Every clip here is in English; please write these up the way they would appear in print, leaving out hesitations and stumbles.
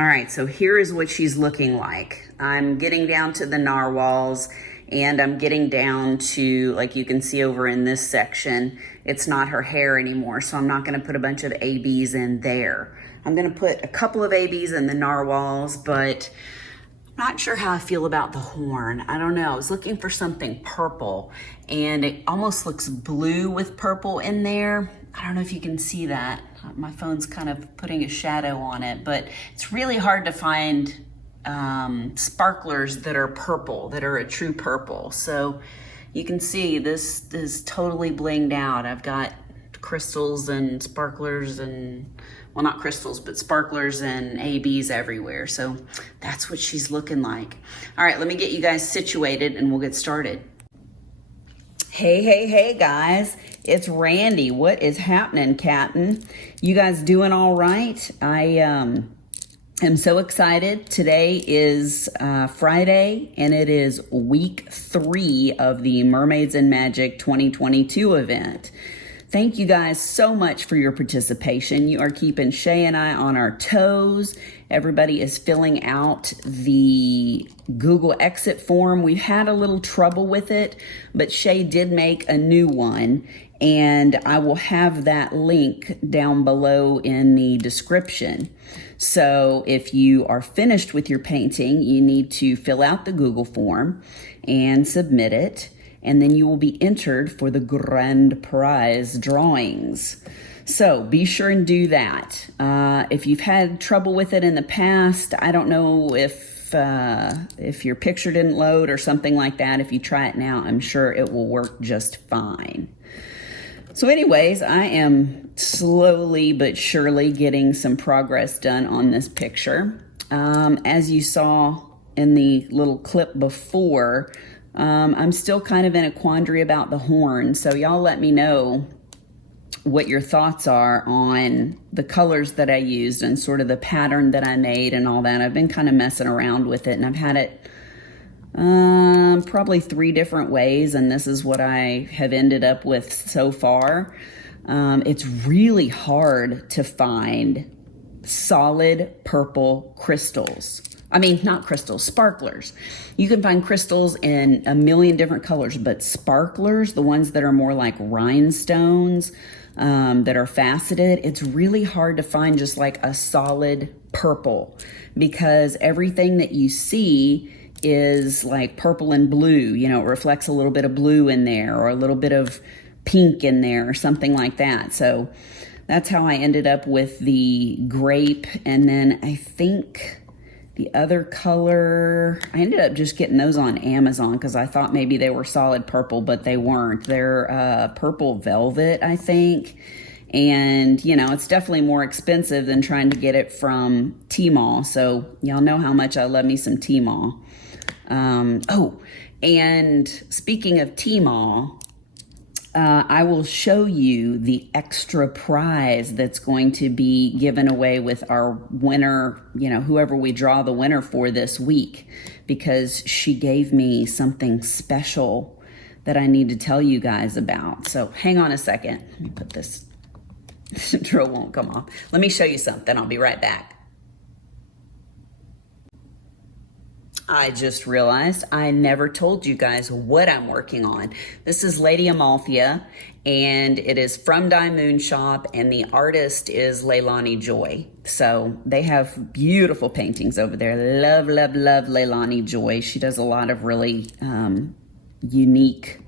All right, so here is what she's looking like. I'm getting down to the narwhals, and I'm getting down to, like you can see over in this section, it's not her hair anymore, so I'm not gonna put a bunch of ABs in there. I'm gonna put a couple of ABs in the narwhals, but I'm not sure how I feel about the horn. I don't know, I was looking for something purple, and it almost looks blue with purple in there. I don't know if you can see that. My phone's kind of putting a shadow on it, but it's really hard to find sparklers that are purple, that are a true purple. So you can see this is totally blinged out. I've got crystals and sparklers and, well, not crystals, but sparklers and ABs everywhere. So that's what she's looking like. All right, let me get you guys situated and we'll get started. Hey guys, it's Randy. What is happening, Captain? You guys doing all right? I am so excited. Today is Friday, and it is week 3 of the Mermaids and Magic 2022 event. Thank you guys so much for your participation. You are keeping Shay and I on our toes. Everybody is filling out the Google exit form. We've had a little trouble with it, but Shay did make a new one, and I will have that link down below in the description. So if you are finished with your painting, you need to fill out the Google form and submit it, and then you will be entered for the grand prize drawings. So be sure and do that. If you've had trouble with it in the past, I don't know if your picture didn't load or something like that. If you try it now, I'm sure it will work just fine. So anyways, I am slowly but surely getting some progress done on this picture. As you saw in the little clip before, I'm still kind of in a quandary about the horn. So y'all let me know what your thoughts are on the colors that I used and sort of the pattern that I made and all that. I've been kind of messing around with it, and I've had it probably 3 different ways, and this is what I have ended up with so far. It's really hard to find solid purple crystals. I mean, not crystals, sparklers. You can find crystals in a million different colors, but sparklers, the ones that are more like rhinestones, that are faceted, it's really hard to find just like a solid purple, because everything that you see is like purple and blue. You know, it reflects a little bit of blue in there or a little bit of pink in there or something like that. So that's how I ended up with the grape. And then I think the other color, I ended up just getting those on Amazon because I thought maybe they were solid purple, but they weren't. They're purple velvet, I think. And, you know, it's definitely more expensive than trying to get it from Tmall. So y'all know how much I love me some Tmall. Oh, and speaking of Tmall, I will show you the extra prize that's going to be given away with our winner, you know, whoever we draw the winner for this week, because she gave me something special that I need to tell you guys about. So hang on a second. Let me put this, drill won't come off. Let me show you something. I'll be right back. I just realized I never told you guys what I'm working on. This is Lady Amalthea, and it is from Dye Moon Shop, and the artist is Leilani Joy. So they have beautiful paintings over there. Love, love, love Leilani Joy. She does a lot of really unique,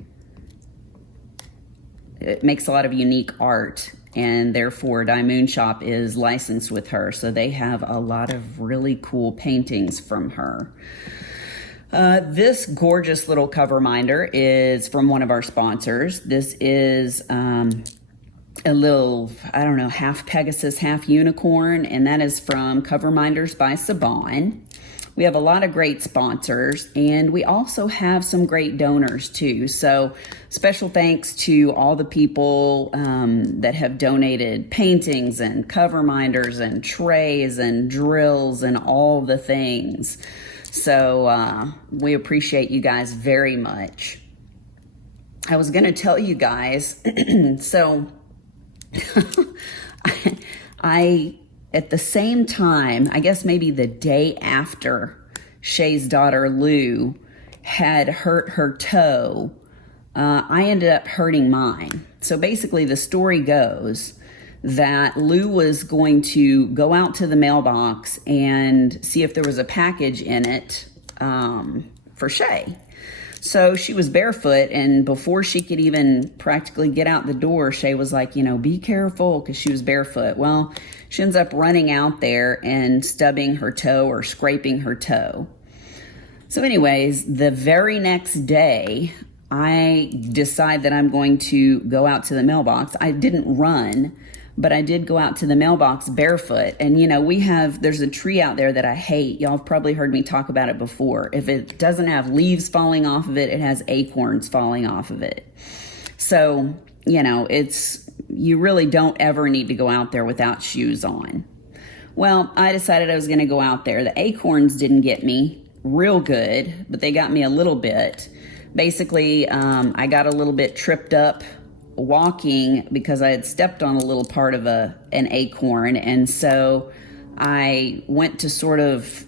it makes a lot of unique art, and therefore Dye Moon Shop is licensed with her. So they have a lot of really cool paintings from her. This gorgeous little cover minder is from one of our sponsors. This is a little, I don't know, half Pegasus, half unicorn, and that is from Coverminders by Siobhan. We have a lot of great sponsors, and we also have some great donors too. So special thanks to all the people that have donated paintings and cover minders and trays and drills and all the things. So we appreciate you guys very much. I was going to tell you guys, so I at the same time, I guess maybe the day after Shay's daughter Lou had hurt her toe, I ended up hurting mine. So basically the story goes that Lou was going to go out to the mailbox and see if there was a package in it for Shay. So she was barefoot, and before she could even practically get out the door, Shay was like, you know, be careful, because she was barefoot. Well, she ends up running out there and stubbing her toe or scraping her toe. So anyways, the very next day, I decide that I'm going to go out to the mailbox. I didn't run, but I did go out to the mailbox barefoot. And you know, there's a tree out there that I hate. Y'all have probably heard me talk about it before. If it doesn't have leaves falling off of it, it has acorns falling off of it. So, you know, you really don't ever need to go out there without shoes on. Well, I decided I was going to go out there. The acorns didn't get me real good, but they got me a little bit. Basically, I got a little bit tripped up walking because I had stepped on a little part of an acorn, and so I went to sort of,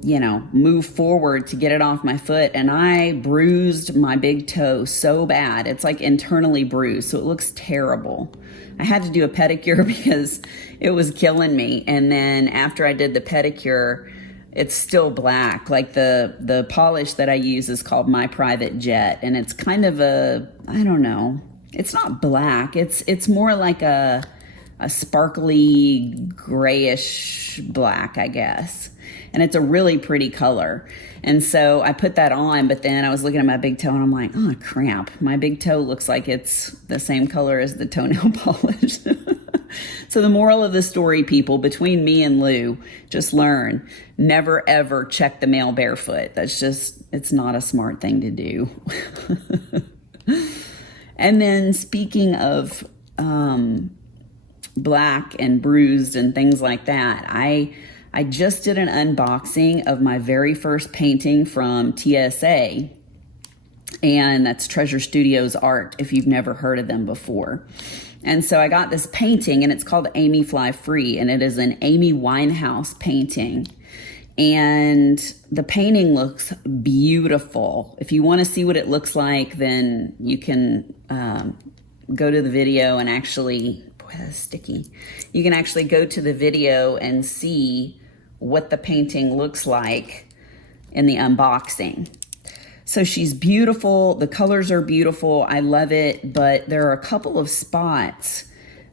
you know, move forward to get it off my foot, and I bruised my big toe so bad. It's like internally bruised, so it looks terrible. I had to do a pedicure because it was killing me, and then after I did the pedicure, it's still black. Like the polish that I use is called My Private Jet, and it's kind of I don't know, it's not black. It's more like a sparkly grayish black, I guess. And it's a really pretty color. And so I put that on, but then I was looking at my big toe and I'm like, oh crap, my big toe looks like it's the same color as the toenail polish. So the moral of the story, people, between me and Lou, just learn, never ever check the mail barefoot. It's not a smart thing to do. And then speaking of black and bruised and things like that, I just did an unboxing of my very first painting from TSA, and that's Treasure Studios Art, if you've never heard of them before. And so I got this painting, and it's called Amy Fly Free, and it is an Amy Winehouse painting. And the painting looks beautiful. If you want to see what it looks like, then you can go to the video and actually, boy, that's sticky. You can actually go to the video and see what the painting looks like in the unboxing. So she's beautiful. The colors are beautiful. I love it. But there are a couple of spots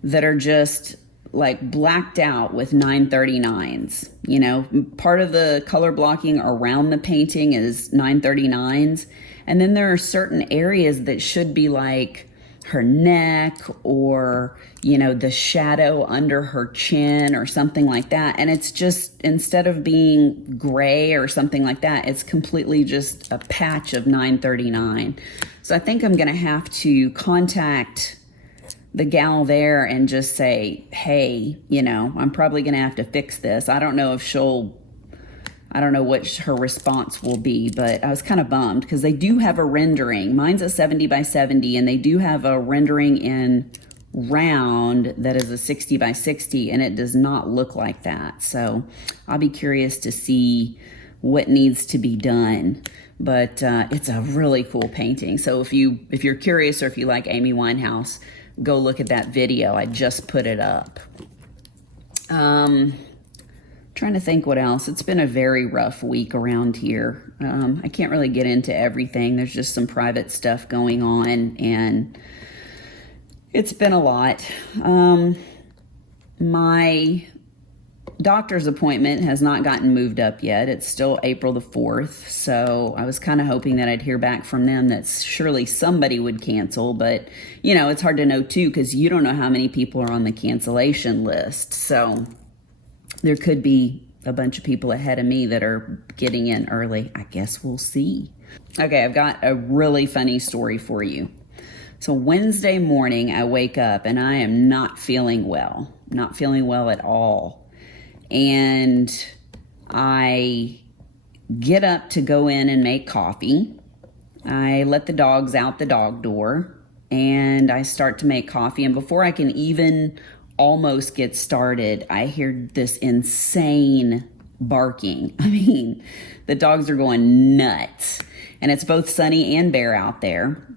that are just like blacked out with 939s. You know, part of the color blocking around the painting is 939s. And then there are certain areas that should be like her neck or, you know, the shadow under her chin or something like that. And it's just, instead of being gray or something like that, it's completely just a patch of 939. So I think I'm going to have to contact the gal there and just say, hey, you know, I'm probably going to have to fix this. I don't know what her response will be, but I was kind of bummed because they do have a rendering. Mine's a 70 by 70, and they do have a rendering in round that is a 60 by 60, and it does not look like that. So I'll be curious to see what needs to be done. But it's a really cool painting. So if you're curious, or if you like Amy Winehouse, go look at that video. I just put it up. Trying to think what else. It's been a very rough week around here. I can't really get into everything. There's just some private stuff going on, and it's been a lot. My doctor's appointment has not gotten moved up yet. It's still April the 4th, so I was kind of hoping that I'd hear back from them that surely somebody would cancel, but, you know, it's hard to know, too, because you don't know how many people are on the cancellation list, so there could be a bunch of people ahead of me that are getting in early. I guess we'll see. Okay, I've got a really funny story for you. So Wednesday morning, I wake up and I am not feeling well. Not feeling well at all. And I get up to go in and make coffee. I let the dogs out the dog door, and I start to make coffee. And before I can even almost get started, I hear this insane barking. I mean, the dogs are going nuts, and it's both Sunny and Bear out there.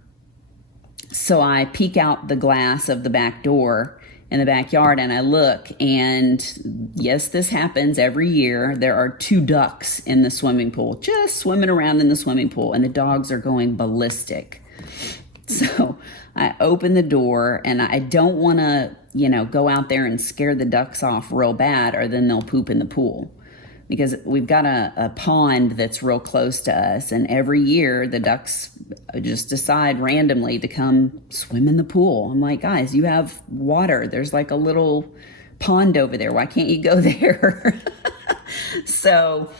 So I peek out the glass of the back door in the backyard and I look, and yes, this happens every year. There are 2 ducks in the swimming pool, just swimming around in the swimming pool, and the dogs are going ballistic. So I open the door, and I don't want to, go out there and scare the ducks off real bad, or then they'll poop in the pool. Because we've got a pond that's real close to us, and every year the ducks just decide randomly to come swim in the pool. I'm like, guys, you have water. There's like a little pond over there. Why can't you go there? So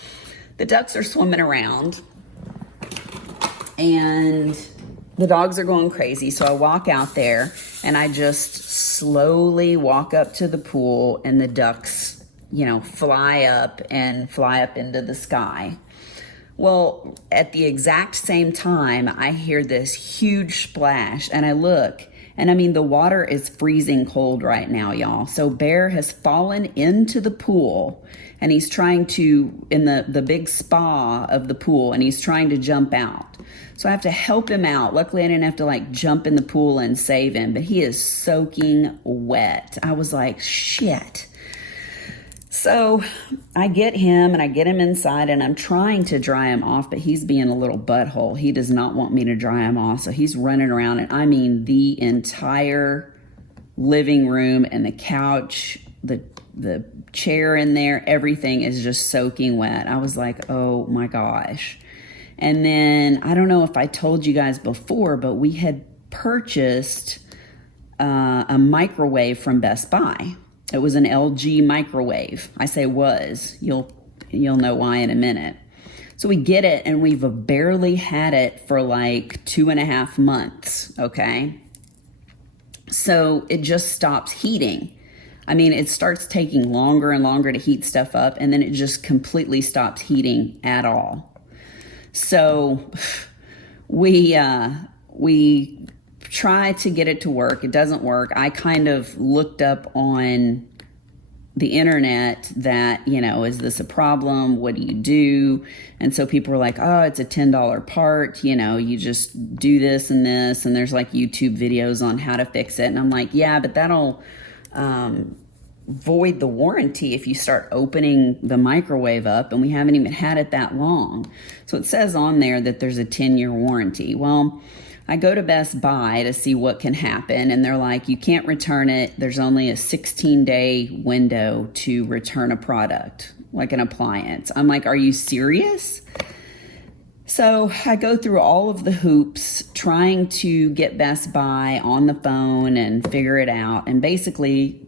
the ducks are swimming around, and the dogs are going crazy. So I walk out there, and I just slowly walk up to the pool, and the ducks fly up into the sky. Well, at the exact same time, I hear this huge splash, and I look, and I mean, the water is freezing cold right now, y'all. So Bear has fallen into the pool, and he's trying to, in the big spa of the pool, and he's trying to jump out. So I have to help him out. Luckily, I didn't have to jump in the pool and save him, but he is soaking wet. I was like, shit. So I get him, and I get him inside, and I'm trying to dry him off, but he's being a little butthole. He does not want me to dry him off. So he's running around, and I mean, the entire living room and the couch, the chair in there, everything is just soaking wet. I was like, oh my gosh. And then I don't know if I told you guys before, but we had purchased a microwave from Best Buy. It was an LG microwave. I say was. You'll know why in a minute. So we get it, and we've barely had it for like 2.5 months, okay? So it just stops heating. I mean, it starts taking longer and longer to heat stuff up, and then it just completely stops heating at all. So we try to get it to work. It doesn't work. I kind of looked up on the internet that, is this a problem? What do you do? And so people were like, oh, it's a $10 part. You just do this, and there's like YouTube videos on how to fix it. And I'm like, yeah, but that'll void the warranty if you start opening the microwave up, and we haven't even had it that long. So it says on there that there's a 10-year warranty. Well, I go to Best Buy to see what can happen, and they're like, you can't return it. There's only a 16-day window to return a product, like an appliance. I'm like, are you serious? So I go through all of the hoops trying to get Best Buy on the phone and figure it out. And basically,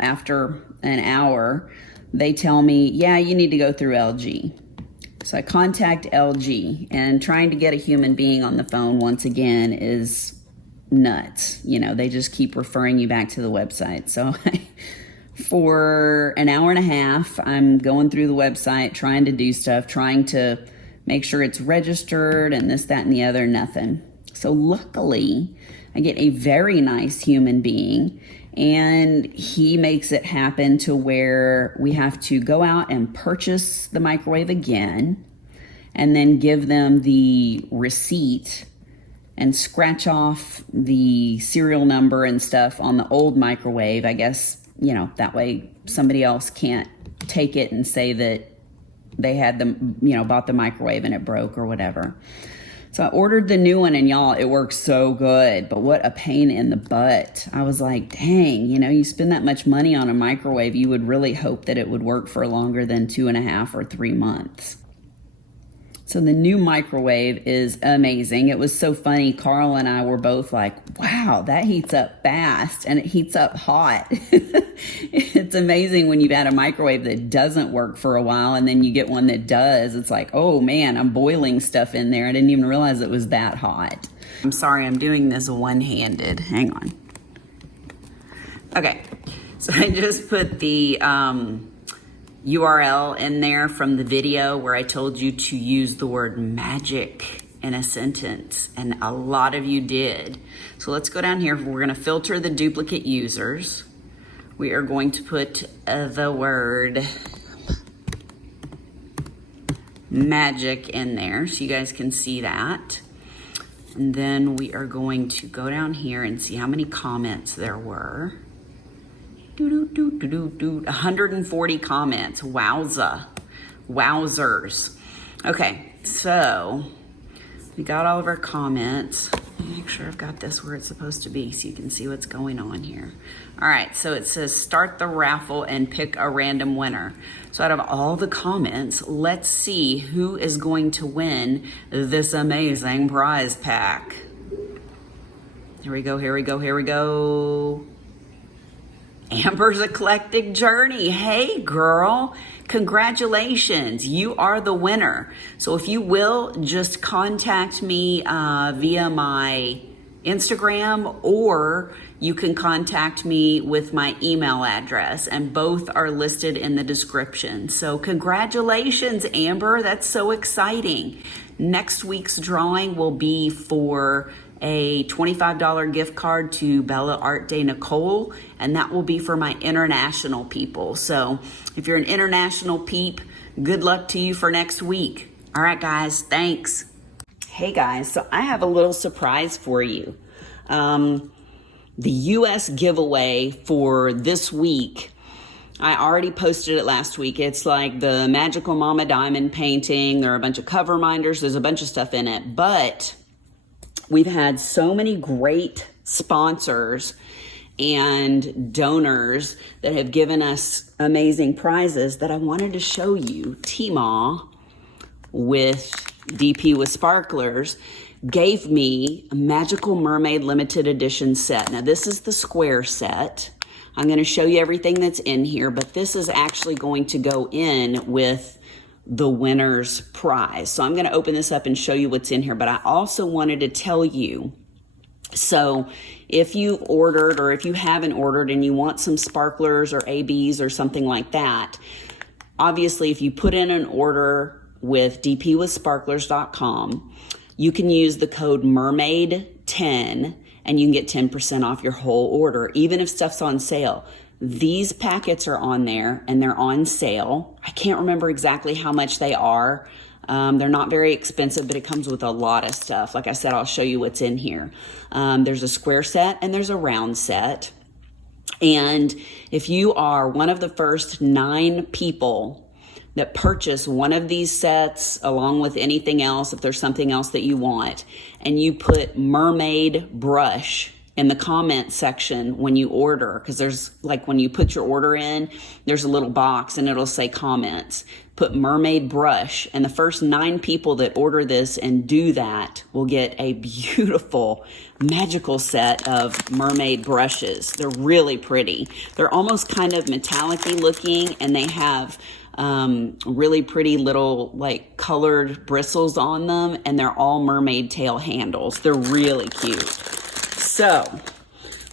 after an hour, they tell me, yeah, you need to go through LG. So I contact LG, and trying to get a human being on the phone once again is nuts. They just keep referring you back to the website. So for an hour and a half, I'm going through the website, trying to do stuff, trying to make sure it's registered and this, that, and the other, nothing. So luckily, I get a very nice human being, and he makes it happen to where we have to go out and purchase the microwave again, and then give them the receipt and scratch off the serial number and stuff on the old microwave. I guess, that way somebody else can't take it and say that they had bought the microwave and it broke or whatever. So I ordered the new one, and y'all, it works so good, but what a pain in the butt. I was like, dang, you spend that much money on a microwave, you would really hope that it would work for longer than 2.5 or 3 months. So the new microwave is amazing. It was so funny. Carl and I were both like, wow, that heats up fast, and it heats up hot. It's amazing when you've had a microwave that doesn't work for a while, and then you get one that does. It's like, oh man, I'm boiling stuff in there. I didn't even realize it was that hot. I'm sorry, I'm doing this one-handed. Hang on. Okay, so I just put the URL in there from the video where I told you to use the word magic in a sentence, and a lot of you did. So let's go down here. We're going to filter the duplicate users. we are going to put the word magic in there so you guys can see that. And then we are going to go down here and see how many comments there were. 140 comments. Wowza. Wowzers. Okay, so we got all of our comments. Make sure I've got this where it's supposed to be so you can see what's going on here. All right, so it says start the raffle and pick a random winner. So out of all the comments, let's see who is going to win this amazing prize pack. Here we go, here we go, here we go. Amber's Eclectic Journey. Hey, girl. Congratulations. You are the winner. So if you will, just contact me via my Instagram, or you can contact me with my email address, and both are listed in the description. So congratulations, Amber. That's so exciting. Next week's drawing will be for a $25 gift card to Art De Nicole, and that will be for my international people. So if you're an international peep, good luck to you for next week. All right, guys, thanks. Hey guys, so I have a little surprise for you. The US giveaway for this week, I already posted it last week. It's like the Magical Mama Diamond painting. There are a bunch of Coverminders. There's a bunch of stuff in it, but we've had so many great sponsors and donors that have given us amazing prizes that I wanted to show you. Tima with DP with Sparklers gave me a Magical Mermaid limited edition set. Now this is the square set. I'm going to show you everything that's in here, but this is actually going to go in with the winner's prize. So I'm going to open this up and show you what's in here, but I also wanted to tell you, so if you ordered or if you haven't ordered and you want some sparklers or ABs or something like that, obviously if you put in an order with dpwithsparklers.com, you can use the code Mermaid10 and you can get 10% off your whole order, even if stuff's on sale. These packets are on there and they're on sale. I can't remember exactly how much they are. They're not very expensive, but it comes with a lot of stuff. Like I said, I'll show you what's in here. There's a square set and there's a round set. And if you are one of the first 9 people that purchase one of these sets along with anything else, if there's something else that you want, and you put Mermaid brush in the comment section when you order, because there's like when you put your order in, there's a little box and it'll say comments. Put Mermaid brush, and the first 9 people that order this and do that will get a beautiful magical set of mermaid brushes. They're really pretty. They're almost kind of metallic-y looking, and they have really pretty little like colored bristles on them, and they're all mermaid tail handles. They're really cute. So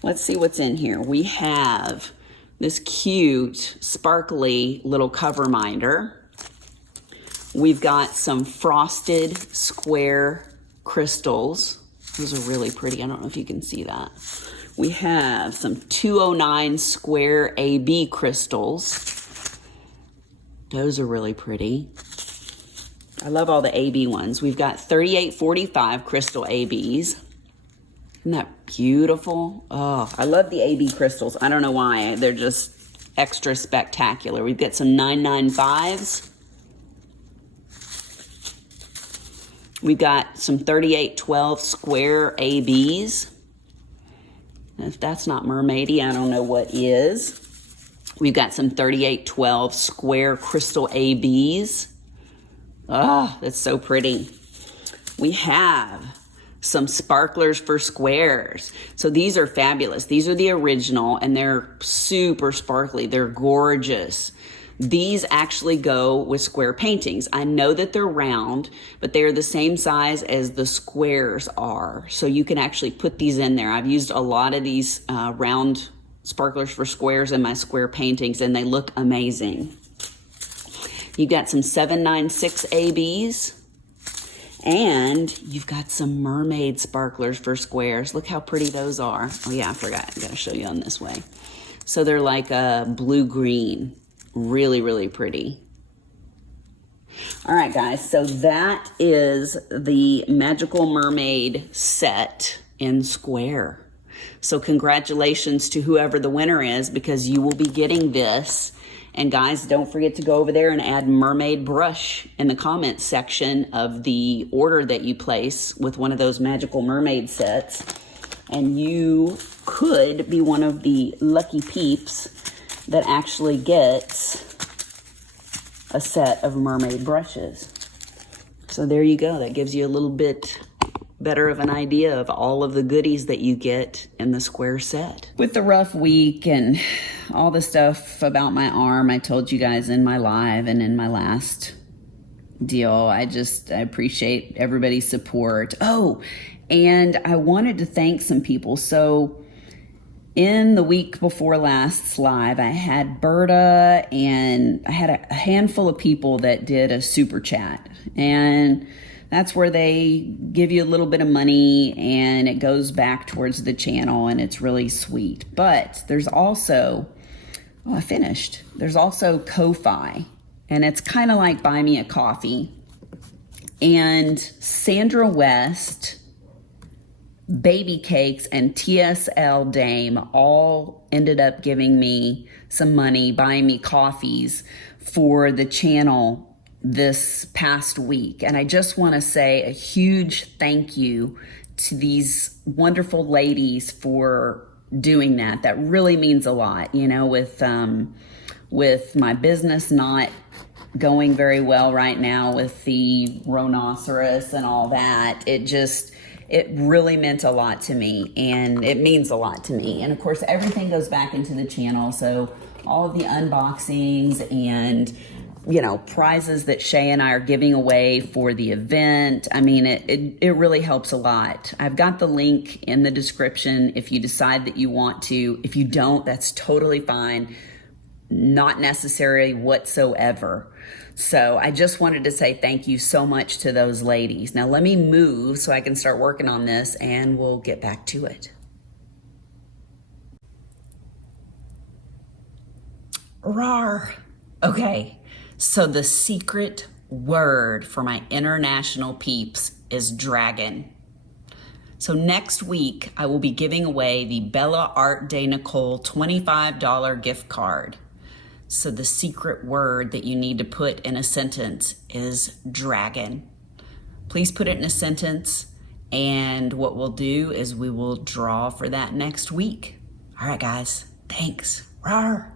let's see what's in here. We have this cute, sparkly little cover minder. We've got some frosted square crystals. Those are really pretty. I don't know if you can see that. We have some 209 square AB crystals. Those are really pretty. I love all the AB ones. We've got 3845 crystal ABs. Isn't that beautiful? Oh, I love the AB crystals. I don't know why. They're just extra spectacular. We've got some 995s. We've got some 3812 square ABs. If that's not mermaidy, I don't know what is. We've got some 3812 square crystal ABs. Oh, that's so pretty. We have some sparklers for squares. So these are fabulous. These are the original, and they're super sparkly. They're gorgeous. These actually go with square paintings. I know that they're round, but they're the same size as the squares are. So you can actually put these in there. I've used a lot of these round sparklers for squares in my square paintings, and they look amazing. You got some 796 ABs, and you've got some mermaid sparklers for squares. Look how pretty those are. Oh yeah, I forgot. I gotta show you on this way. So they're like a blue-green. Really, really pretty. All right, guys, so that is the Magical Mermaid set in square. So congratulations to whoever the winner is, because you will be getting this. And guys, don't forget to go over there and add Mermaid Brush in the comments section of the order that you place with one of those Magical Mermaid sets. And you could be one of the lucky peeps that actually gets a set of mermaid brushes. So there you go. That gives you a little bit better of an idea of all of the goodies that you get in the square set. With the rough week and all the stuff about my arm, I told you guys in my live and in my last deal, I appreciate everybody's support. Oh, and I wanted to thank some people. So in the week before last's live, I had Berta and I had a handful of people that did a super chat. And that's where they give you a little bit of money and it goes back towards the channel, and it's really sweet. But there's also, oh, I finished. There's also Ko-Fi, and it's kind of like Buy Me a Coffee. And Sandra West, Baby Cakes, and TSL Dame all ended up giving me some money, buying me coffees for the channel this past week. And I just want to say a huge thank you to these wonderful ladies for doing that. That really means a lot, you know, with my business not going very well right now with the rhinoceros and all that. It really meant a lot to me, and it means a lot to me. And of course, everything goes back into the channel. So all of the unboxings and, you know, prizes that Shay and I are giving away for the event. I mean, it really helps a lot. I've got the link in the description if you decide that you want to. If you don't, that's totally fine. Not necessary whatsoever. So I just wanted to say thank you so much to those ladies. Now let me move so I can start working on this, and we'll get back to it. Rawr. Okay. So the secret word for my international peeps is dragon. So next week, I will be giving away the Bella Art De Nicole $25 gift card. So the secret word that you need to put in a sentence is dragon. Please put it in a sentence, and what we'll do is we will draw for that next week. All right, guys. Thanks. Rawr.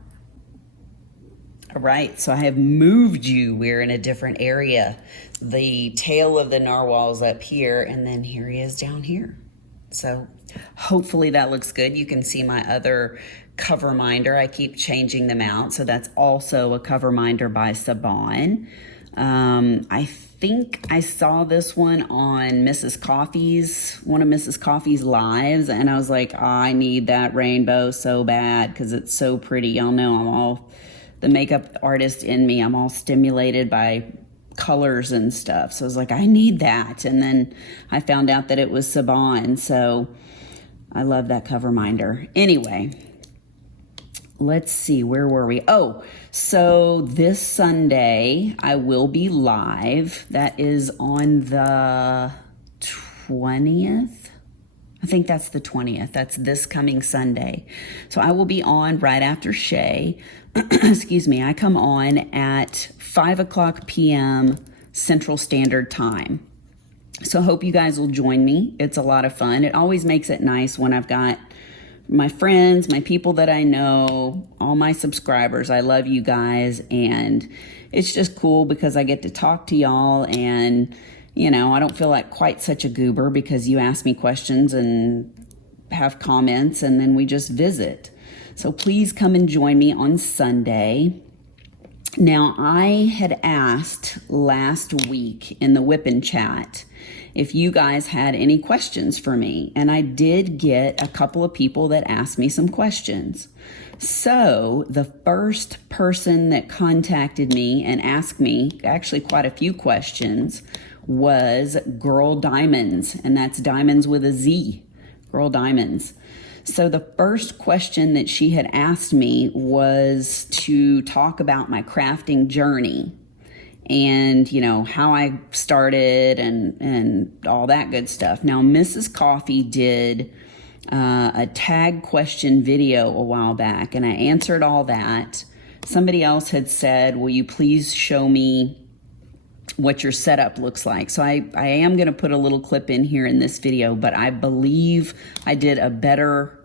All right, so I have moved you. We're in a different area. The tail of the narwhal's up here, and then here he is down here. So hopefully that looks good. You can see my other Coverminder. I keep changing them out. So that's also a Coverminder by Siobhan. I think I saw this one on Mrs. Coffee's, one of Mrs. Coffee's lives, and I was like, oh, I need that rainbow so bad because it's so pretty. Y'all know I'm all the makeup artist in me. I'm all stimulated by colors and stuff. So I was like, I need that. And then I found out that it was Siobhan. So I love that Coverminder. Anyway, let's see, where were we? Oh, so this Sunday I will be live. That is on the 20th. I think that's the 20th. That's this coming Sunday. So I will be on right after Shay. Excuse me. I come on at 5:00 p.m. Central Standard Time. So I hope you guys will join me. It's a lot of fun. It always makes it nice when I've got my friends, my people that I know, all my subscribers. I love you guys. And it's just cool because I get to talk to y'all, and you know, I don't feel like quite such a goober because you ask me questions and have comments, and then we just visit. So please come and join me on Sunday. Now, I had asked last week in the WIP chat if you guys had any questions for me, and I did get a couple of people that asked me some questions. So the first person that contacted me and asked me actually quite a few questions was Girl Diamonds, and that's diamonds with a Z, Girl Diamonds. So the first question that she had asked me was to talk about my crafting journey and, you know, how I started and all that good stuff. Now, Mrs. Coffee did a tag question video a while back, and I answered all that. Somebody else had said, will you please show me what your setup looks like? So I am going to put a little clip in here in this video, but I believe I did a better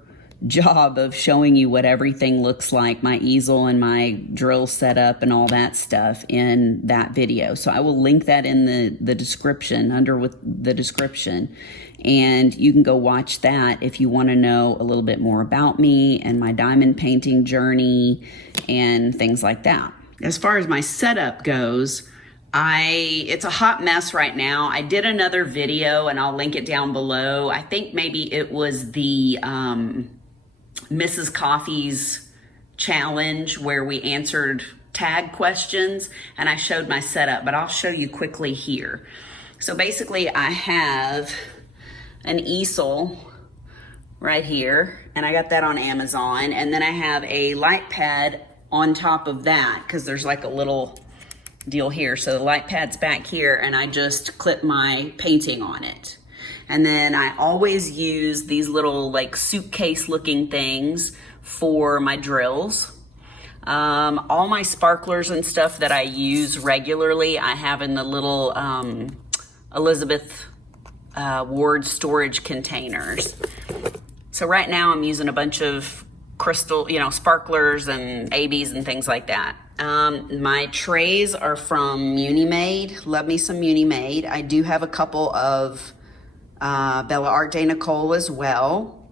job of showing you what everything looks like, my easel and my drill setup and all that stuff in that video. So I will link that in the description, under with the description, and you can go watch that if you want to know a little bit more about me and my diamond painting journey and things like that. As far as my setup goes, it's a hot mess right now. I did another video and I'll link it down below. I think maybe it was the Mrs. Coffee's challenge where we answered tag questions and I showed my setup, but I'll show you quickly here. So basically I have an easel right here, and I got that on Amazon, and then I have a light pad on top of that because there's like a little deal here. So the light pad's back here and I just clip my painting on it. And then I always use these little like suitcase looking things for my drills. All my sparklers and stuff that I use regularly, I have in the little Elizabeth Ward storage containers. So right now I'm using a bunch of crystal, you know, sparklers and ABs and things like that. My trays are from Mermaid. Love me some Mermaid. I do have a couple of Art De Nicole as well.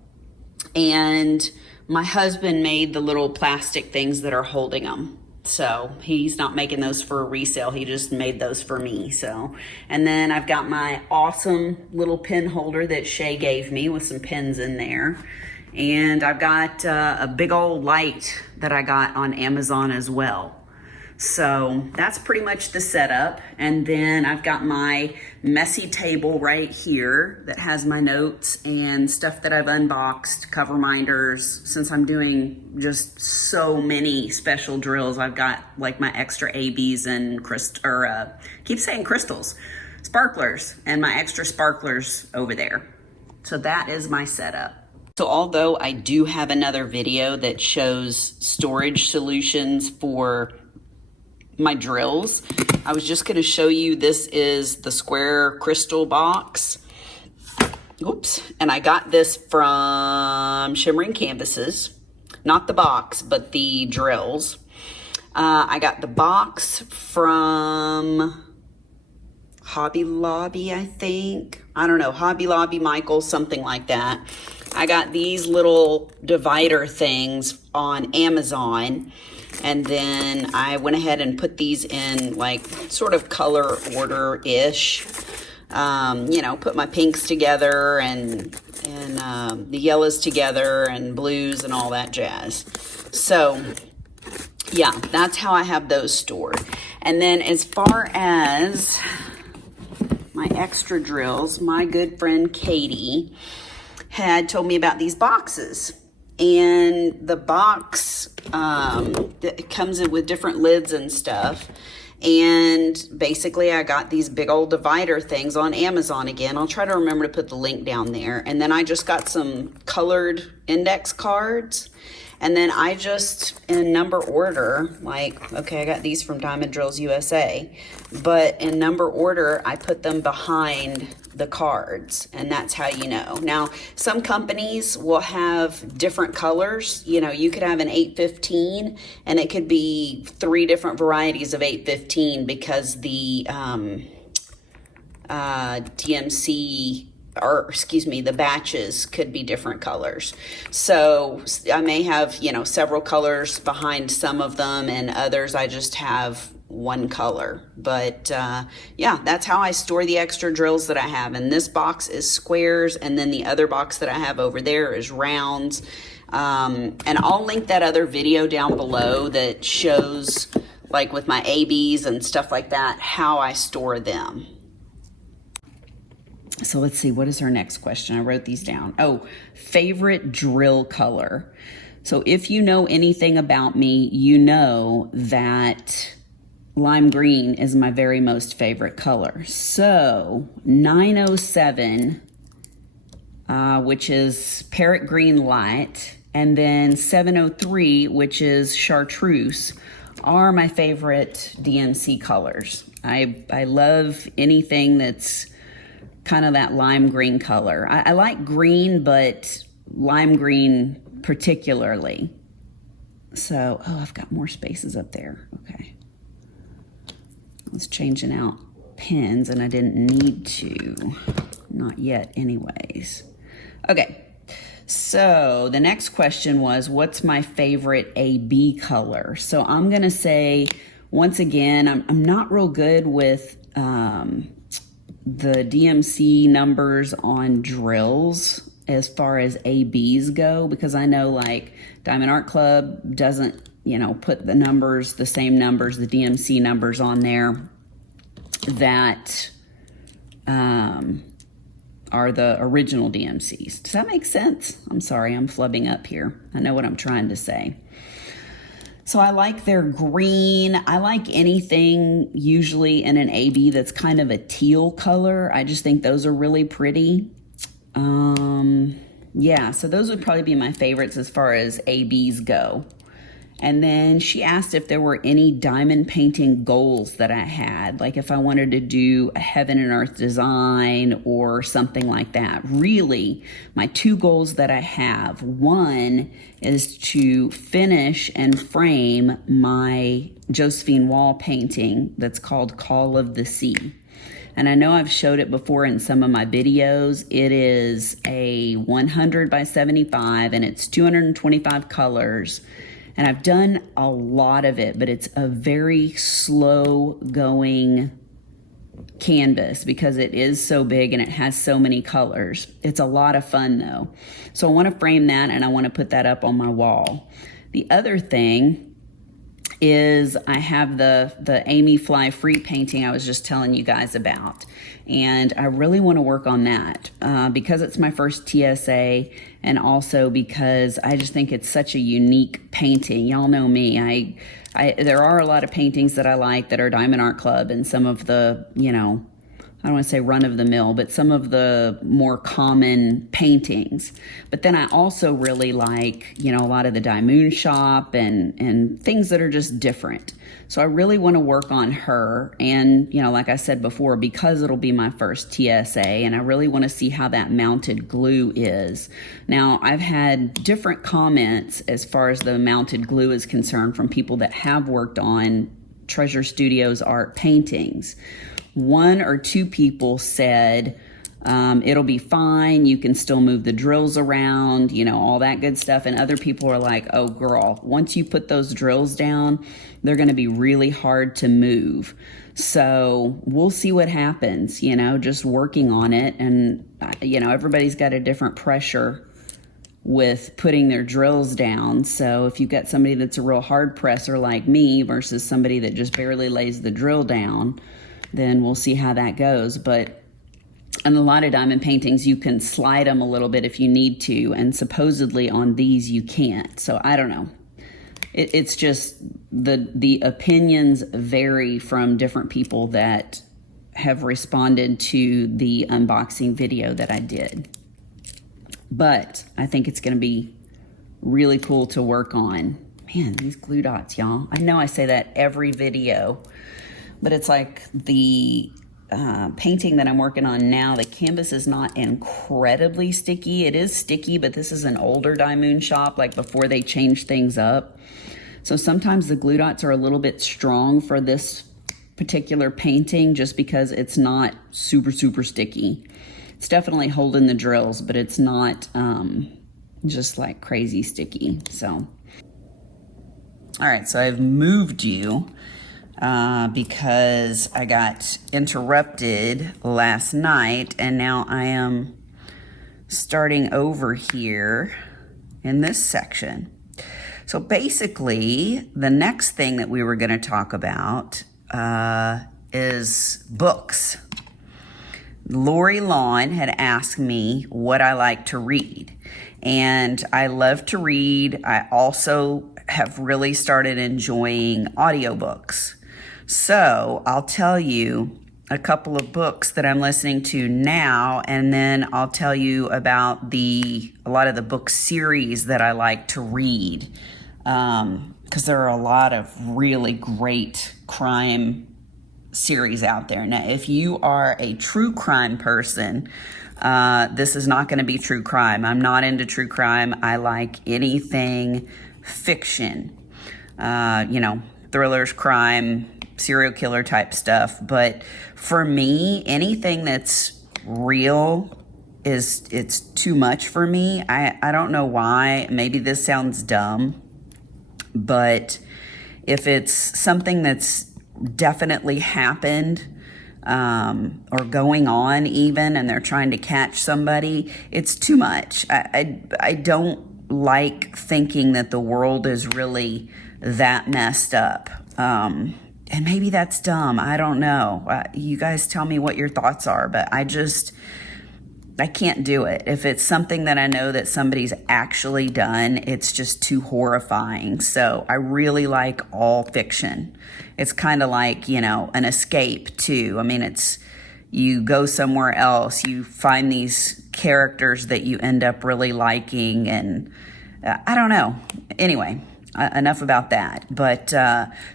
And my husband made the little plastic things that are holding them. So he's not making those for resale. He just made those for me. So, and then I've got my awesome little pen holder that Shay gave me with some pens in there. And I've got a big old light that I got on Amazon as well. So that's pretty much the setup. And then I've got my messy table right here that has my notes and stuff that I've unboxed, Coverminders. Since I'm doing just so many special drills, I've got like my extra ABs and keep saying crystals, sparklers, and my extra sparklers over there. So that is my setup. So although I do have another video that shows storage solutions for my drills, I was just going to show you, this is the square crystal box. Oops. And I got this from Shimmering Canvases, not the box, but the drills. I got the box from Hobby Lobby, I think. I don't know, Hobby Lobby, Michael's, something like that. I got these little divider things on Amazon, and then I went ahead and put these in like sort of color order-ish. You know, put my pinks together and the yellows together and blues and all that jazz. So yeah, that's how I have those stored. And then as far as my extra drills, my good friend Katie had told me about these boxes, and the box that comes in with different lids and stuff. And basically I got these big old divider things on Amazon again. I'll try to remember to put the link down there. And then I just got some colored index cards. And then I just, in number order, like, okay, I got these from Diamond Drills USA, but in number order, I put them behind the cards, and that's how you know. Now, some companies will have different colors. You know, you could have an 815, and it could be 3 different varieties of 815 because the DMC, or excuse me, the batches could be different colors. So I may have, you know, several colors behind some of them, and others I just have one color. But yeah, that's how I store the extra drills that I have. And this box is squares, and then the other box that I have over there is rounds. And I'll link that other video down below that shows, like with my ABs and stuff like that, how I store them. So let's see, what is our next question? I wrote these down. Oh, favorite drill color. So if you know anything about me, you know that lime green is my very most favorite color. So 907, which is parrot green light, and then 703, which is chartreuse, are my favorite DMC colors. I love anything that's kind of that lime green color. I like green, but lime green particularly. So, oh, I've got more spaces up there. Okay. I was changing out pens and I didn't need to. Not yet anyways. Okay. So the next question was, what's my favorite AB color? So I'm going to say, once again, I'm not real good with the DMC numbers on drills as far as ABs go, because I know like Diamond Art Club doesn't, you know, put the numbers, the same numbers, the DMC numbers on there that are the original DMCs. Does that make sense? I'm sorry, I'm flubbing up here. I know what I'm trying to say. So I like their green. I like anything usually in an AB that's kind of a teal color. I just think those are really pretty. Yeah, so those would probably be my favorites as far as ABs go. And then she asked if there were any diamond painting goals that I had, like if I wanted to do a heaven and earth design or something like that. Really, my two goals that I have, one is to finish and frame my Josephine Wall painting that's called Call of the Sea. And I know I've showed it before in some of my videos. It is a 100 by 75 and it's 225 colors. And I've done a lot of it, but it's a very slow going canvas because it is so big and it has so many colors. It's a lot of fun though. So I want to frame that and I want to put that up on my wall. The other thing is I have the Amy Fly Free painting I was just telling you guys about. And I really want to work on that because it's my first TSA and also because I just think it's such a unique painting. Y'all know me. There are a lot of paintings that I like that are Diamond Art Club and some of the, you know, I don't want to say run of the mill, but some of the more common paintings. But then I also really like, you know, a lot of the Diamond Shop and things that are just different. So I really want to work on her. And, you know, like I said before, because it'll be my first TSA and I really want to see how that mounted glue is. Now, I've had different comments as far as the mounted glue is concerned from people that have worked on Treasure Studios art paintings. One or two people said, it'll be fine. You can still move the drills around, you know, all that good stuff. And other people are like, oh girl, once you put those drills down, they're going to be really hard to move. So we'll see what happens, you know, just working on it. And, you know, everybody's got a different pressure with putting their drills down. So if you've got somebody that's a real hard presser like me versus somebody that just barely lays the drill down, then we'll see how that goes. But in a lot of diamond paintings, you can slide them a little bit if you need to, and supposedly on these you can't. So I don't know. It's just the opinions vary from different people that have responded to the unboxing video that I did. But I think it's going to be really cool to work on. Man, these glue dots, y'all. I know I say that every video, but it's like the painting that I'm working on now, the canvas is not incredibly sticky. It is sticky, but this is an older Diamond Shop, like before they changed things up. So sometimes the glue dots are a little bit strong for this particular painting just because it's not super, super sticky. It's definitely holding the drills, but it's not just like crazy sticky. So, all right, so I've moved you because I got interrupted last night, and now I am starting over here in this section. So basically, the next thing that we were going to talk about is books. Lori Lawn had asked me what I like to read. And I love to read. I also have really started enjoying audiobooks. So I'll tell you a couple of books that I'm listening to now, and then I'll tell you about a lot of the book series that I like to read, because there are a lot of really great crime series out there. Now, if you are a true crime person, this is not going to be true crime. I'm not into true crime. I like anything fiction, thrillers, crime, serial killer type stuff. But for me, anything that's real it's too much for me. I don't know why. Maybe this sounds dumb, but if it's something that's definitely happened, or going on even, and they're trying to catch somebody, it's too much. I don't like thinking that the world is really that messed up. And maybe that's dumb. I don't know. You guys tell me what your thoughts are, but I can't do it. If it's something that I know that somebody's actually done, it's just too horrifying. So I really like all fiction. It's kind of like, an escape too. I mean, you go somewhere else, you find these characters that you end up really liking, and I don't know. Anyway, enough about that. But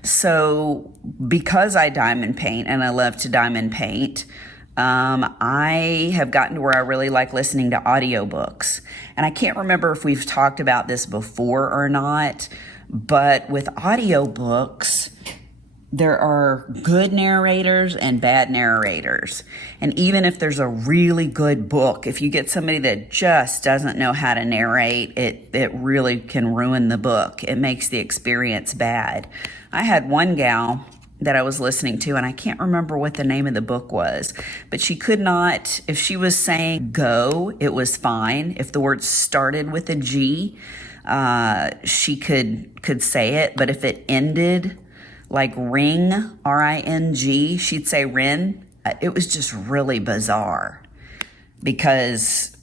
so because I diamond paint and I love to diamond paint, I have gotten to where I really like listening to audiobooks. And I can't remember if we've talked about this before or not, but with audiobooks, there are good narrators and bad narrators. And even if there's a really good book, if you get somebody that just doesn't know how to narrate, it really can ruin the book. It makes the experience bad. I had one gal that I was listening to, and I can't remember what the name of the book was, but she could not, if she was saying go, it was fine. If the word started with a G, she could say it, but if it ended like ring, R-I-N-G, she'd say rin. It was just really bizarre because,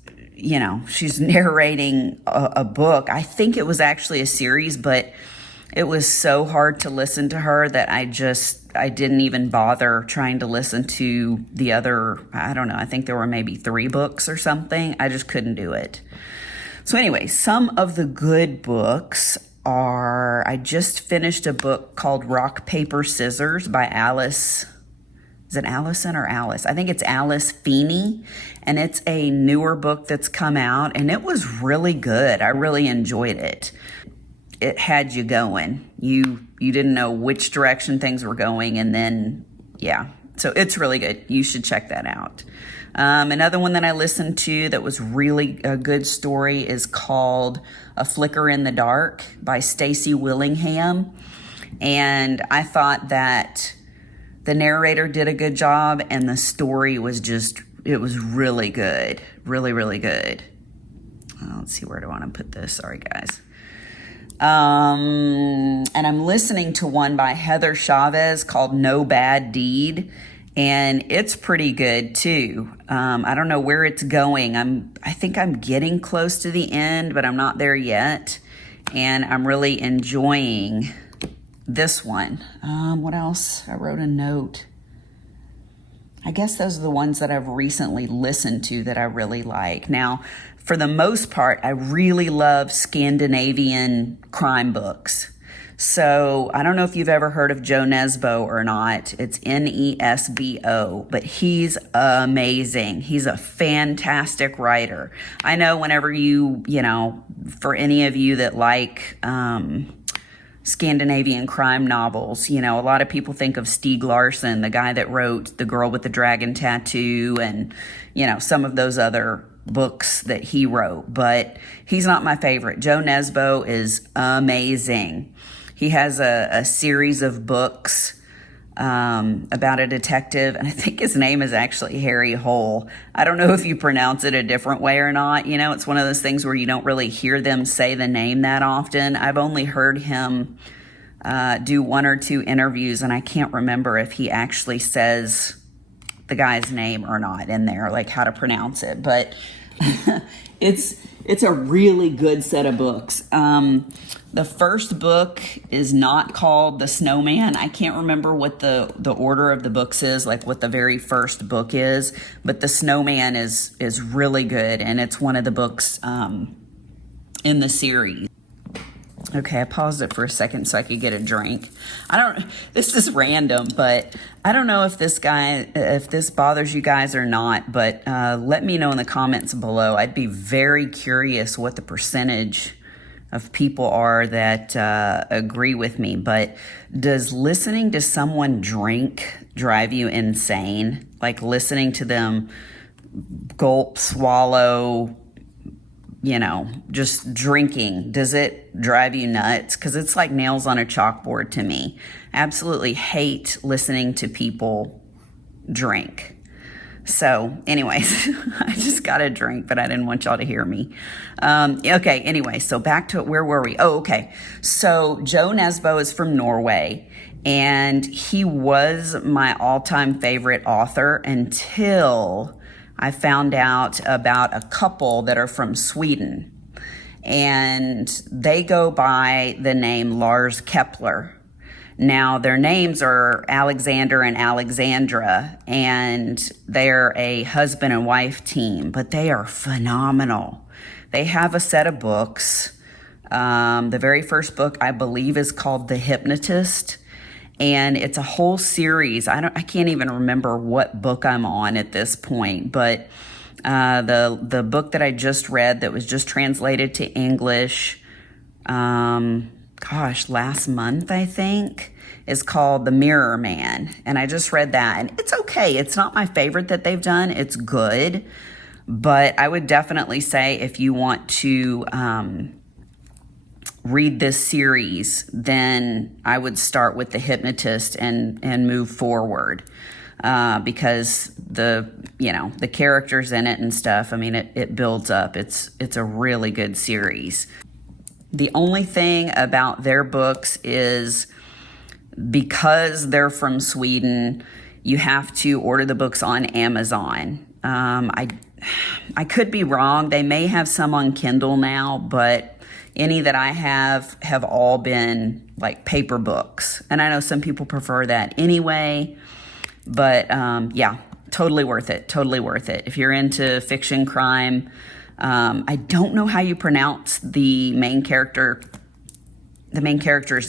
she's narrating a book. I think it was actually a series, but it was so hard to listen to her that I didn't even bother trying to listen to the other, I don't know, I think there were maybe 3 books or something. I just couldn't do it. So anyway, some of the good books I just finished a book called Rock, Paper, Scissors by Alice. Is it Allison or Alice? I think it's Alice Feeney, and it's a newer book that's come out, and it was really good. I really enjoyed it. It had you going. You didn't know which direction things were going, and then, yeah. So it's really good. You should check that out. Another one that I listened to that was really a good story is called A Flicker in the Dark by Stacy Willingham. And I thought that the narrator did a good job, and the story was it was really good. Really, really good. Let's see, where do I want to put this? Sorry, guys. And I'm listening to one by Heather Chavez called No Bad Deed, and it's pretty good too. I don't know where it's going. I think I'm getting close to the end, but I'm not there yet, and I'm really enjoying this one. What else? I wrote a note. I guess those are the ones that I've recently listened to that I really like. Now, for the most part, I really love Scandinavian crime books. So I don't know if you've ever heard of Joe Nesbo or not. It's Nesbo, but he's amazing. He's a fantastic writer. I know whenever for any of you that like Scandinavian crime novels, a lot of people think of Stieg Larsson, the guy that wrote The Girl with the Dragon Tattoo, and some of those other books that he wrote, but he's not my favorite. Joe Nesbo is amazing. He has a series of books about a detective, and I think his name is actually Harry Hole. I don't know if you pronounce it a different way or not. It's one of those things where you don't really hear them say the name that often. I've only heard him do 1 or 2 interviews, and I can't remember if he actually says the guy's name or not in there, like how to pronounce it, but it's a really good set of books. The first book is not called The Snowman. I can't remember what the order of the books is, like what the very first book is, but The Snowman is really good, and it's one of the books in the series. Okay, I paused it for a second so I could get a drink. This is random, but I don't know if this bothers you guys or not, but let me know in the comments below. I'd be very curious what the percentage of people are that agree with me, but does listening to someone drink drive you insane? Like listening to them gulp, swallow, just drinking, does it drive you nuts? Because it's like nails on a chalkboard to me. Absolutely hate listening to people drink. So anyways, I just got a drink, but I didn't want y'all to hear me. Okay, anyway, so back to it. Where were we? Oh, okay. So Joe Nesbo is from Norway, and he was my all-time favorite author until I found out about a couple that are from Sweden, and they go by the name Lars Kepler. Now, their names are Alexander and Alexandra, and they're a husband and wife team, but they are phenomenal. They have a set of books. The very first book, I believe, is called The Hypnotist. And it's a whole series. I can't even remember what book I'm on at this point, but the book that I just read that was just translated to English, last month, I think, is called The Mirror Man. And I just read that, and it's okay. It's not my favorite that they've done. It's good, but I would definitely say if you want to read this series, then I would start with The Hypnotist and move forward, because the characters in it and stuff, I mean, it builds up. It's a really good series. The only thing about their books is because they're from Sweden, you have to order the books on Amazon. I could be wrong. They may have some on Kindle now, but any that I have all been like paper books. And I know some people prefer that anyway, but yeah, totally worth it. Totally worth it. If you're into fiction, crime, I don't know how you pronounce the main character's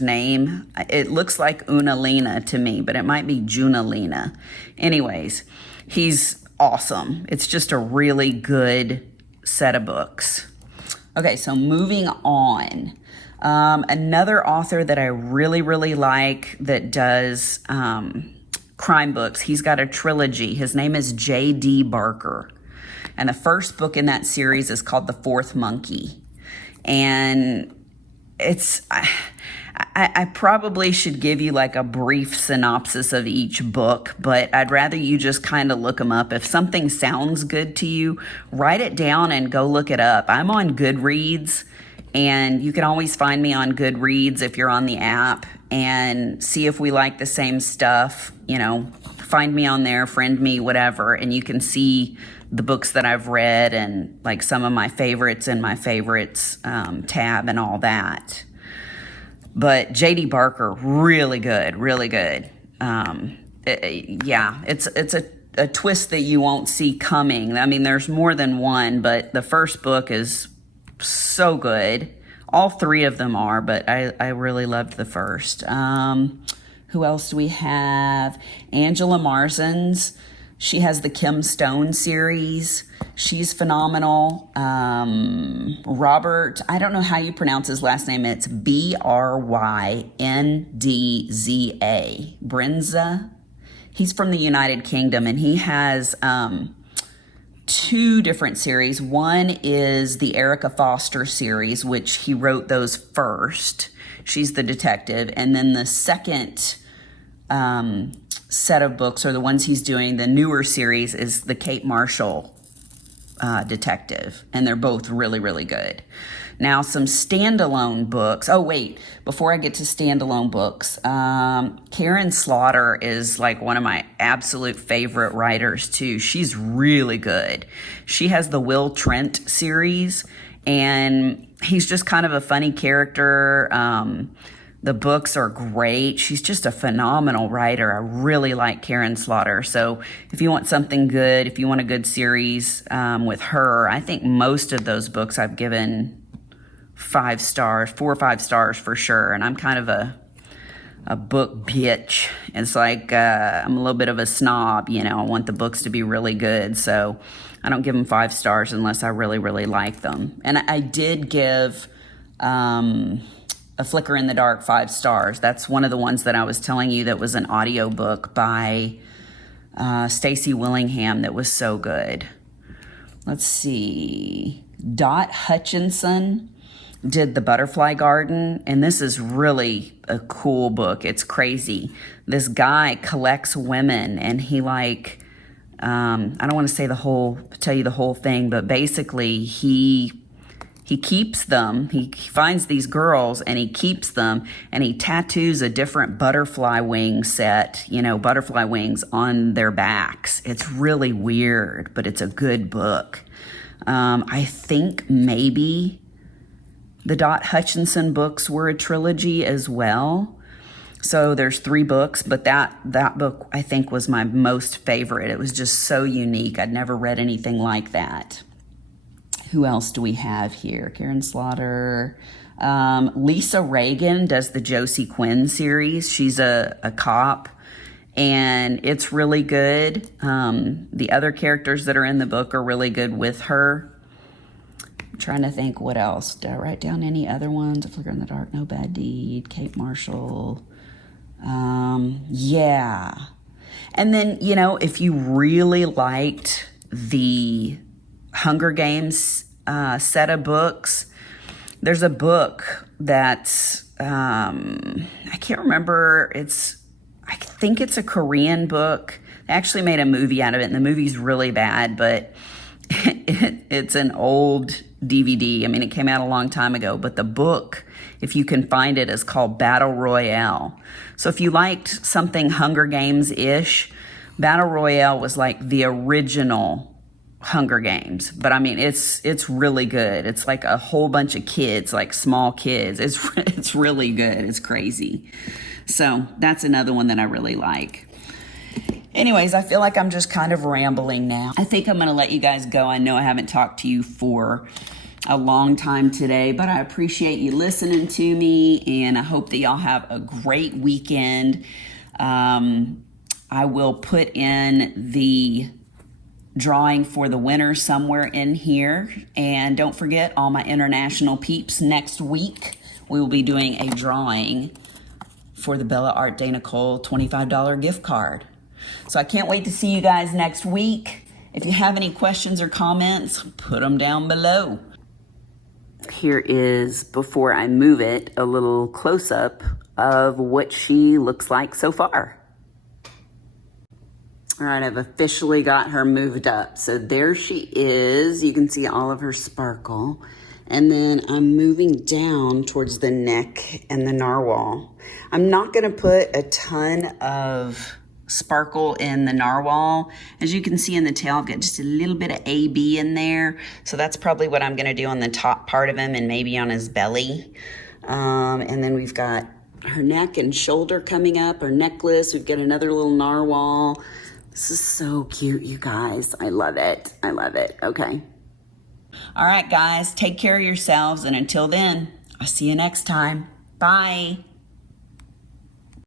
name. It looks like Unalina to me, but it might be Junalina. Anyways, he's awesome. It's just a really good set of books. Okay, so moving on. Another author that I really, really like that does crime books. He's got a trilogy. His name is J.D. Barker. And the first book in that series is called The Fourth Monkey. And I probably should give you like a brief synopsis of each book, but I'd rather you just kind of look them up. If something sounds good to you, write it down and go look it up. I'm on Goodreads, and you can always find me on Goodreads if you're on the app, and see if we like the same stuff. Find me on there, friend me, whatever, and you can see the books that I've read and like some of my favorites in my favorites tab and all that. But J.D. Barker, really good, really good. It's a twist that you won't see coming. I mean, there's more than one, but the first book is so good. All three of them are, but I really loved the first. Who else do we have? Angela Marsden's. She has the Kim Stone series. She's phenomenal. Robert, I don't know how you pronounce his last name. It's Bryndzа. Bryndzа. He's from the United Kingdom, and he has two different series. One is the Erica Foster series, which he wrote those first. She's the detective. And then the second set of books, or the ones he's doing, the newer series, is the Kate Marshall detective, and they're both really, really good. Now, some standalone books. Oh, wait, before I get to standalone books, Karen Slaughter is like one of my absolute favorite writers, too. She's really good. She has the Will Trent series, and he's just kind of a funny character. The books are great. She's just a phenomenal writer. I really like Karen Slaughter. So if you want something good, if you want a good series with her, I think most of those books I've given 5 stars, 4 or 5 stars for sure. And I'm kind of a book bitch. It's like I'm a little bit of a snob, you know. I want the books to be really good. So I don't give them 5 stars unless I really, really like them. And I did give... A Flicker in the Dark 5 stars. That's one of the ones that I was telling you that was an audiobook by Stacey Willingham that was so good. Let's see. Dot Hutchinson did The Butterfly Garden, and this is really a cool book. It's crazy. This guy collects women, and he like, I don't want to tell you the whole thing, but basically he keeps them, he finds these girls and he keeps them, and he tattoos a different butterfly wing set, you know, butterfly wings on their backs. It's really weird, but it's a good book. I think maybe the Dot Hutchinson books were a trilogy as well. So there's 3 books, but that book I think was my most favorite. It was just so unique. I'd never read anything like that. Who else do we have here? Karen Slaughter. Lisa Reagan does the Josie Quinn series. She's a cop, and it's really good. The other characters that are in the book are really good with her. I'm trying to think what else. Did I write down any other ones? A Flicker in the Dark, No Bad Deed, Kate Marshall. Yeah. And then, you know, if you really liked the Hunger Games set of books, there's a book that's I can't remember. I think it's a Korean book. They actually made a movie out of it, and the movie's really bad, but it's an old DVD. I mean, it came out a long time ago, but the book, if you can find it, is called Battle Royale. So if you liked something Hunger Games-ish, Battle Royale was like the original Hunger Games, but I mean, it's really good. It's like a whole bunch of kids, like small kids. It's really good. It's crazy. So that's another one that I really like. Anyways, I feel like I'm just kind of rambling now. I think I'm going to let you guys go. I know I haven't talked to you for a long time today, but I appreciate you listening to me, and I hope that y'all have a great weekend. I will put in the drawing for the winner somewhere in here. And don't forget, all my international peeps, next week we will be doing a drawing for the Bella Art De Nicole $25 gift card. So I can't wait to see you guys next week. If you have any questions or comments, put them down below. Here is, before I move it, a little close-up of what she looks like so far. All right, I've officially got her moved up. So there she is. You can see all of her sparkle. And then I'm moving down towards the neck and the narwhal. I'm not going to put a ton of sparkle in the narwhal. As you can see in the tail, I've got just a little bit of AB in there. So that's probably what I'm going to do on the top part of him and maybe on his belly. And then we've got her neck and shoulder coming up, her necklace. We've got another little narwhal. This is so cute, you guys. I love it. I love it. Okay. All right, guys. Take care of yourselves. And until then, I'll see you next time. Bye.